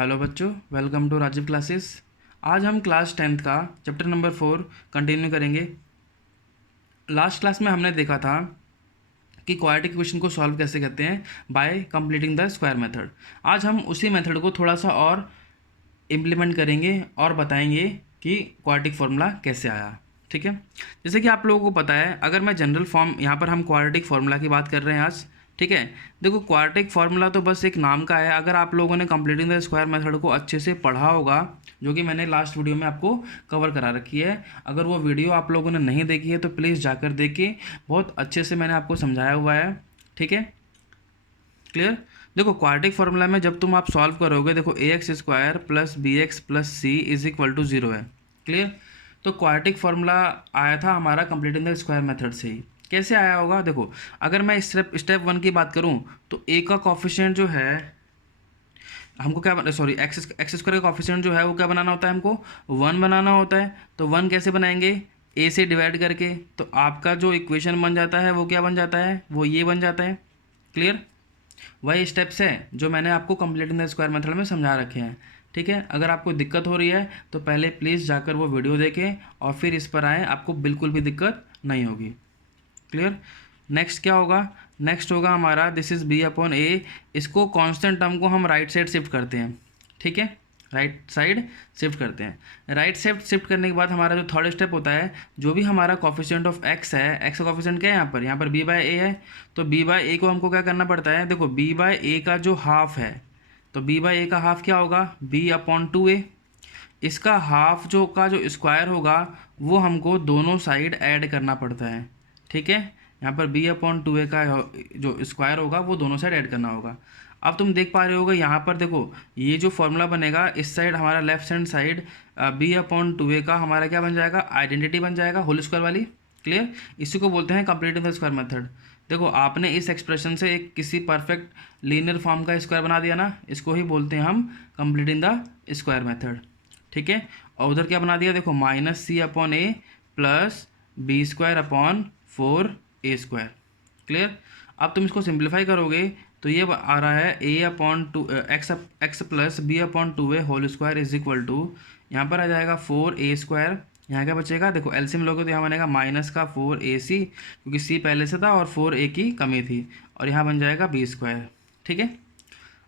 Hello बच्चों, welcome to Rajiv classes. आज हम क्लास 10th का चैप्टर नंबर 4 कंटिन्यू करेंगे। लास्ट क्लास में हमने देखा था कि क्वाड्रेटिक इक्वेशन को सॉल्व कैसे करते हैं bye completing the square method. आज हम उसी मेथड को थोड़ा सा और इम्प्लीमेंट करेंगे और बताएंगे कि क्वाड्रेटिक फार्मूला कैसे आया। ठीक है, जैसे कि आप लोगों को पता है, अगर मैं जनरल फॉर्म, यहाँ पर हम क्वाड्रेटिक फार्मूला की बात कर रहे हैं आज। ठीक है, देखो क्वाड्रेटिक फार्मूला तो बस एक नाम का है। अगर आप लोगों ने कंप्लीटिंग द स्क्वायर मेथड को अच्छे से पढ़ा होगा, जो कि मैंने लास्ट वीडियो में आपको कवर करा रखी है, अगर वो वीडियो आप लोगों ने नहीं देखी है तो प्लीज़ जाकर देखिए, बहुत अच्छे से मैंने आपको समझाया हुआ है। ठीक है, क्लियर। देखो क्वाड्रेटिक फार्मूला में जब तुम आप सॉल्व करोगे, देखो A X square plus B X plus C is equal to 0 है। क्लियर। तो क्वाड्रेटिक फार्मूला आया था हमारा कंप्लीटिंग द स्क्वायर मेथड से ही। कैसे आया होगा, देखो अगर मैं स्टेप 1 की बात करूं तो ए का कॉफिशिएंट जो है हमको क्या, सॉरी एक्स स्क्वायर का कॉफिशिएंट जो है वो क्या बनाना होता है, हमको 1 बनाना होता है। तो 1 कैसे बनाएंगे, ए से डिवाइड करके। तो आपका जो इक्वेशन बन जाता है वो क्या बन जाता है, वो ये बन जाता है। क्लियर। वही स्टेप्स हैं जो मैंने आपको कंप्लीटिंग द स्क्वायर मेथड में समझा रखे हैं। ठीक है, अगर आपको दिक्कत हो रही है तो पहले प्लीज़ जाकर वो वीडियो देखें और फिर इस पर आएँ, आपको बिल्कुल भी दिक्कत नहीं होगी। क्लियर। नेक्स्ट क्या होगा, नेक्स्ट होगा हमारा दिस इज़ बी अपॉन ए। इसको कांस्टेंट टर्म को हम राइट साइड शिफ्ट करते हैं। ठीक है, राइट साइड शिफ्ट करते हैं। राइट साइड शिफ्ट करने के बाद हमारा जो थर्ड स्टेप होता है, जो भी हमारा कॉफिशिएंट ऑफ एक्स है, एक्स का कॉफिशिएंट क्या है यहाँ पर बी बाय ए है। तो बी बाय ए को हमको क्या करना पड़ता है, देखो बी बाय ए का जो हाफ है, तो बी बाय ए का हाफ क्या होगा, बी अपॉन 2a। इसका हाफ जो स्क्वायर होगा वो हमको दोनों साइड ऐड करना पड़ता है। ठीक है, यहाँ पर बी अपॉन 2a का जो स्क्वायर होगा वो दोनों साइड ऐड करना होगा। अब तुम देख पा रहे होगे यहाँ पर, देखो ये जो फॉर्मूला बनेगा, इस साइड हमारा left hand side B upon 2a का हमारा क्या बन जाएगा, आइडेंटिटी बन जाएगा, होल स्क्वायर वाली। क्लियर। इसी को बोलते हैं कंप्लीटिंग द स्क्वायर मेथड। देखो आपने इस एक्सप्रेशन से एक किसी परफेक्ट लीनियर फॉर्म का स्क्वायर बना दिया ना, इसको ही बोलते हैं हम कंप्लीटिंग द स्क्वायर मेथड। ठीक है, और उधर क्या बना दिया, देखो minus C upon A plus B square upon 4a square. Clear. अब तुम इसको सिंप्लीफाई करोगे तो ये आ रहा है A upon 2 X plus B upon 2a whole square is equal to, यहाँ पर आ जाएगा 4a स्क्वायर। यहाँ क्या बचेगा, देखो एलसीएम लोगे तो यहाँ बनेगा माइनस का 4ac, क्योंकि c पहले से था और 4a की कमी थी, और यहाँ बन जाएगा b स्क्वायर। ठीक है,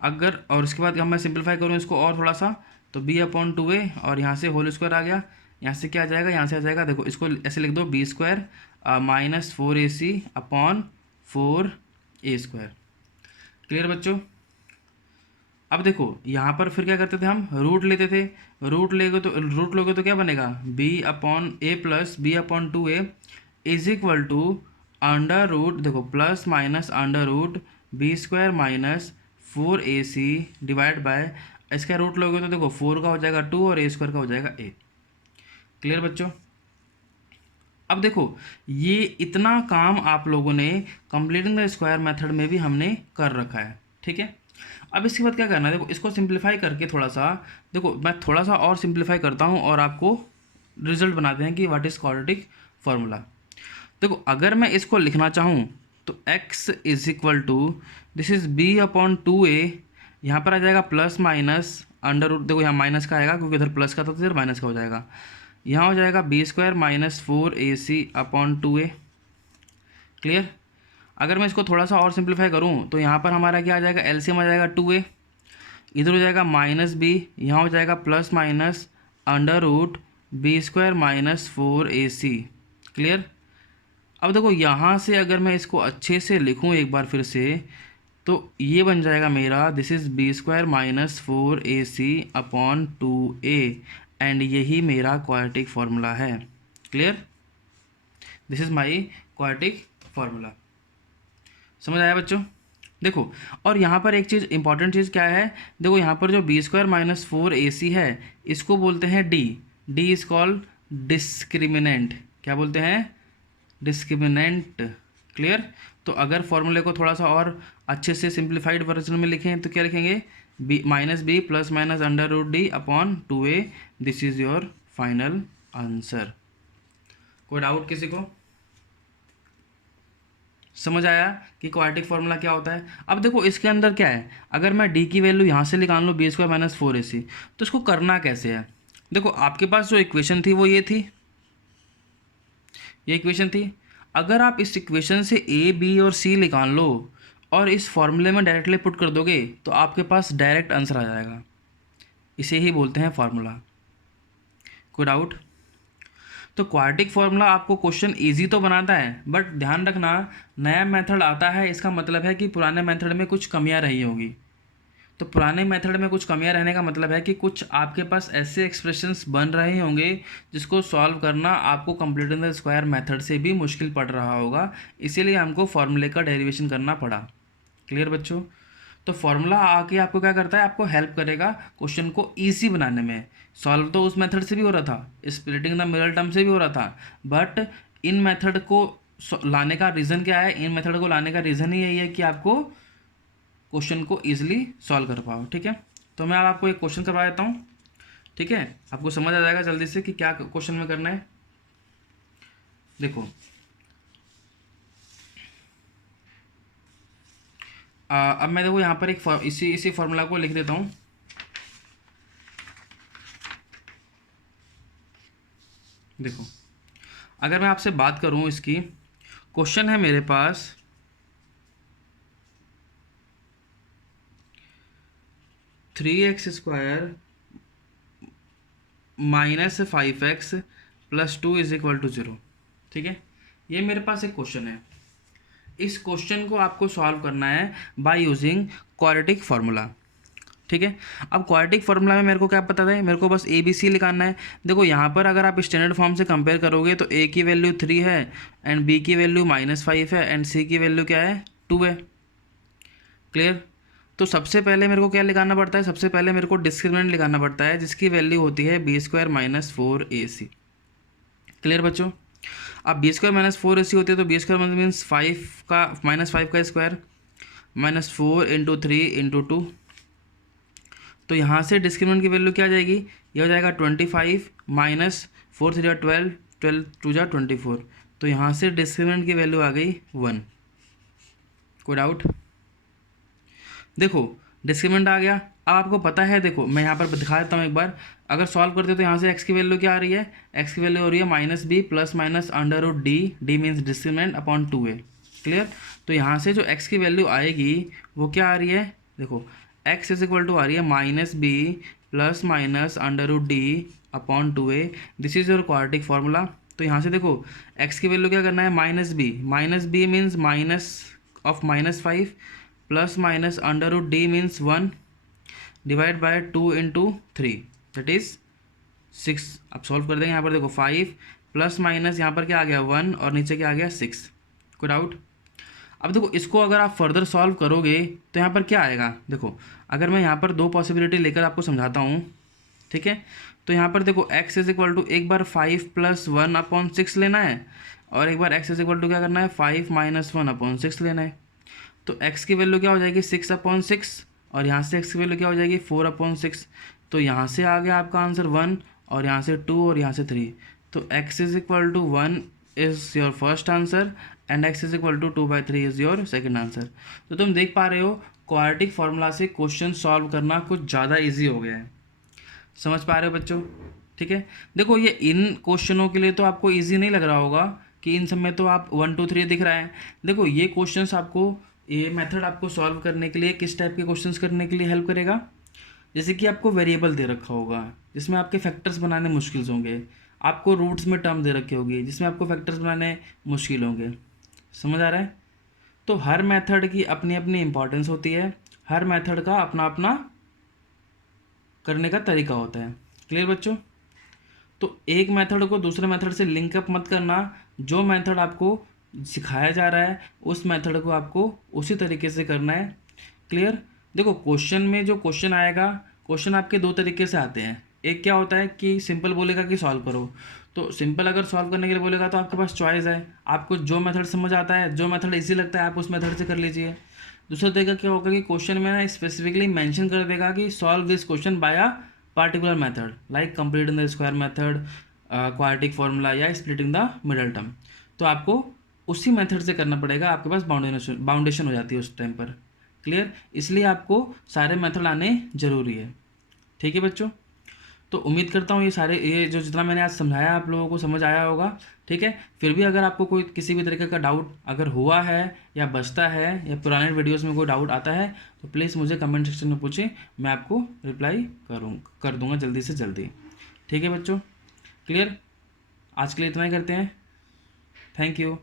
अगर और इसके बाद मैं सिंप्लीफाई करूँ इसको और थोड़ा सा, तो b अपॉन 2a और यहाँ से होल स्क्वायर आ गया। यहाँ से क्या आ जाएगा, यहाँ से आ जाएगा, देखो इसको ऐसे लिख दो, b square minus 4ac upon 4a square. Clear बच्चों। अब देखो यहाँ पर फिर क्या करते थे, हम रूट लेते थे। रूट लोगे तो क्या बनेगा, b upon a plus B upon 2a is equal to under root, देखो plus minus under root B square minus 4ac divide by, इसका रूट लोगे तो देखो 4 का हो जाएगा 2 और a स्क्वायर का हो जाएगा a। क्लियर बच्चों। अब देखो ये इतना काम आप लोगों ने कंप्लीटिंग द स्क्वायर मेथड में भी हमने कर रखा है। ठीक है, अब इसके बाद क्या करना है, देखो इसको सिंप्लीफाई करके थोड़ा सा, देखो मैं थोड़ा सा और सिंप्लीफाई करता हूँ और आपको रिजल्ट बनाते हैं कि व्हाट इज़ क्वाड्रेटिक फार्मूला। देखो अगर मैं इसको लिखना चाहूँ तो x is equal to this is b upon 2a, यहाँ पर आ जाएगा प्लस माइनस अंडर रूट, देखो यहाँ माइनस का आएगा क्योंकि इधर प्लस का था तो इधर माइनस का हो जाएगा। यहाँ हो जाएगा B square minus 4ac upon 2a। Clear. अगर मैं इसको थोड़ा सा और सिंप्लीफाई करूँ तो यहाँ पर हमारा क्या आ जाएगा, एलसीएम आ जाएगा 2a, इधर हो जाएगा माइनस b, यहाँ हो जाएगा plus minus under root B square minus 4ac। Clear. अब देखो यहाँ से अगर मैं इसको अच्छे से लिखूँ एक बार फिर से, तो ये बन जाएगा मेरा this is B square minus 4ac upon 2a, and यही मेरा क्वाड्रेटिक फार्मूला है। Clear, this is my quadratic formula. समझ आया बच्चों। देखो और यहाँ पर एक चीज़ इंपॉर्टेंट चीज़ क्या है, देखो यहाँ पर जो बी स्क्वायर माइनस 4ac है इसको बोलते हैं D. D is called discriminant. क्या बोलते हैं, डिस्क्रिमिनेंट। क्लियर। तो अगर फॉर्मूले को थोड़ा सा और अच्छे से सिंप्लीफाइड वर्जन में लिखें तो क्या लिखेंगे, B minus B plus minus under root D upon 2a, this is your final answer. कोई डाउट किसी को? समझ आया कि क्वाड्रेटिक फार्मूला क्या होता है। अब देखो इसके अंदर क्या है, अगर मैं डी की वैल्यू यहाँ से निकाल लूँ बी स्क्वायर माइनस 4ac, तो इसको करना कैसे है। देखो आपके पास जो इक्वेशन थी वो ये थी, ये इक्वेशन थी। अगर आप इस इक्वेशन से ए बी और सी निकाल लो और इस फॉर्मूले में डायरेक्टली पुट कर दोगे तो आपके पास डायरेक्ट आंसर आ जाएगा। इसे ही बोलते हैं फार्मूला। कोई डाउट। तो क्वाड्रेटिक फार्मूला आपको क्वेश्चन इजी तो बनाता है, बट ध्यान रखना नया मेथड आता है इसका मतलब है कि पुराने मेथड में कुछ कमियां रही होगी। तो पुराने मेथड में कुछ कमियां रहने का मतलब है कि कुछ आपके पास ऐसे एक्सप्रेशंस बन रहे होंगे जिसको सॉल्व करना आपको कंप्लीटिंग द स्क्वायर मेथड से भी मुश्किल पड़ रहा होगा, इसीलिए हमको फॉर्मूले का डेरिवेशन करना पड़ा। क्लियर बच्चों। तो फॉर्मूला आके आपको क्या करता है, आपको हेल्प करेगा क्वेश्चन को ईजी बनाने में। सॉल्व तो उस मेथड से भी हो रहा था, स्प्लिटिंग द मिडल टर्म से भी हो रहा था, बट इन मेथड को लाने का रीज़न क्या है, इन मेथड को लाने का रीज़न ही यही है कि आपको क्वेश्चन को ईजिली सॉल्व कर पाओ। ठीक है, तो मैं अब आपको एक क्वेश्चन करवा देता हूँ। ठीक है, आपको समझ आ जाएगा जल्दी से कि क्या क्वेश्चन में करना है। देखो अब मैं देखो यहाँ पर एक इसी फॉर्मूला को लिख देता हूँ। देखो अगर मैं आपसे बात करूँ इसकी, क्वेश्चन है मेरे पास 3x² minus 5x plus 2 is equal to 0। ठीक है, ये मेरे पास एक क्वेश्चन है। इस क्वेश्चन को आपको सॉल्व करना है बाय यूजिंग क्वाड्रेटिक फार्मूला। ठीक है, अब क्वाड्रेटिक फार्मूला में मेरे को क्या पता है, मेरे को बस ए बी सी निकालना है। देखो यहाँ पर अगर आप स्टैंडर्ड फॉर्म से कंपेयर करोगे तो ए की वैल्यू 3 है एंड बी की वैल्यू -5 है एंड सी की वैल्यू क्या है 2 है। क्लियर। तो सबसे पहले मेरे को क्या निकालना पड़ता है, सबसे पहले मेरे को डिस्क्रिमिनेंट निकालना पड़ता है जिसकी वैल्यू होती है b² माइनस 4ac। क्लियर बच्चों। अब b² माइनस 4ac होती है तो b² मीन्स 5 का -5 का स्क्वायर माइनस 4 इंटू 3 इंटू 2। तो यहाँ से डिस्क्रिमिनेंट की वैल्यू क्या आ जाएगी, ये हो जाएगा 25 माइनस 4 3 12 12 2 24। तो यहाँ से डिस्क्रिमिनेंट की वैल्यू आ गई 1। कोई डाउट। देखो डिस्क्रिमिनेंट आ गया। अब आपको पता है, देखो मैं यहाँ पर दिखा देता हूँ एक बार। अगर सॉल्व करते हो तो यहाँ से x की वैल्यू क्या आ रही है, x की वैल्यू हो रही है -b plus minus √d, d means discriminant upon 2a। Clear. तो यहाँ से जो x की वैल्यू आएगी वो क्या आ रही है, देखो x इज इक्वल टू आ रही है -b plus minus √d upon 2a। This is your quadratic formula. तो यहाँ से देखो x की वैल्यू क्या करना है, -b means minus of -5 plus minus √d means 1 divide by 2 into 3 that is 6। अब सॉल्व कर देंगे। यहाँ पर देखो 5 प्लस माइनस यहाँ पर क्या आ गया 1 और नीचे क्या आ गया 6। कोई डाउट। अब देखो इसको अगर आप फर्दर सॉल्व करोगे तो यहाँ पर क्या आएगा, देखो अगर मैं यहाँ पर दो पॉसिबिलिटी लेकर आपको समझाता हूँ। ठीक है, तो यहाँ पर देखो x इज इक्वल टू एक बार 5 प्लस 1 अपॉन 6 लेना है और एक बार x इज इक्वल टू क्या करना है 5 माइनस 1 अपॉन 6 लेना है। तो x की वैल्यू क्या हो जाएगी 6 अपॉन 6 और यहाँ से x की वैल्यू क्या हो जाएगी 4 अपॉन 6। तो यहाँ से आ गया आपका आंसर 1 और यहाँ से 2 और यहाँ से 3। तो x is equal to 1 is your first answer and x is equal to 2/3 is your second answer. तो तुम देख पा रहे हो क्वाड्रेटिक फार्मूला से क्वेश्चन सॉल्व करना कुछ ज़्यादा ईजी हो गया है। समझ पा रहे हो बच्चों। ठीक है, देखो ये इन क्वेश्चनों के लिए तो आपको ईजी नहीं लग रहा होगा कि इन सब में तो आप 1 2 3 दिख रहा है। देखो ये क्वेश्चंस आपको, ये मेथड आपको सॉल्व करने के लिए किस टाइप के क्वेश्चंस करने के लिए हेल्प करेगा, जैसे कि आपको वेरिएबल दे रखा होगा जिसमें आपके फैक्टर्स बनाने मुश्किल होंगे, आपको रूट्स में टर्म दे रखे होगी जिसमें आपको फैक्टर्स बनाने मुश्किल होंगे। समझ आ रहा है। तो हर मेथड की अपनी अपनी इंपॉर्टेंस होती है, हर मेथड का अपना अपना करने का तरीका होता है। क्लियर बच्चों। तो एक मेथड को दूसरे मेथड से लिंक अप मत करना, जो मेथड आपको सिखाया जा रहा है उस मेथड को आपको उसी तरीके से करना है। क्लियर। देखो क्वेश्चन में जो क्वेश्चन आएगा, क्वेश्चन आपके दो तरीके से आते हैं। एक क्या होता है कि सिंपल बोलेगा कि सॉल्व करो, तो सिंपल अगर सॉल्व करने के लिए बोलेगा तो आपके पास चॉइस है, आपको जो मेथड समझ आता है, जो मेथड इजी लगता है आप उस मेथड से कर लीजिए। दूसरा तरीका क्या होगा कि क्वेश्चन में ना स्पेसिफिकली मेंशन कर देगा कि solve this question by a particular method like completing the square method, quadratic formula या स्प्लिटिंग द मिडल टर्म। तो आपको उसी मेथड से करना पड़ेगा, आपके पास बाउंडेशन हो जाती है उस टाइम पर। क्लियर? इसलिए आपको सारे मेथड आने ज़रूरी है। ठीक है बच्चों, तो उम्मीद करता हूँ ये जो जितना मैंने आज समझाया आप लोगों को समझ आया होगा। ठीक है, फिर भी अगर आपको कोई किसी भी तरीके का डाउट अगर हुआ है या बचता है या पुराने वीडियोस में कोई डाउट आता है तो प्लीज़ मुझे कमेंट सेक्शन में पूछें, मैं आपको रिप्लाई कर दूंगा जल्दी से जल्दी। ठीक है बच्चों, क्लियर? आज के लिए इतना ही करते हैं। Thank you.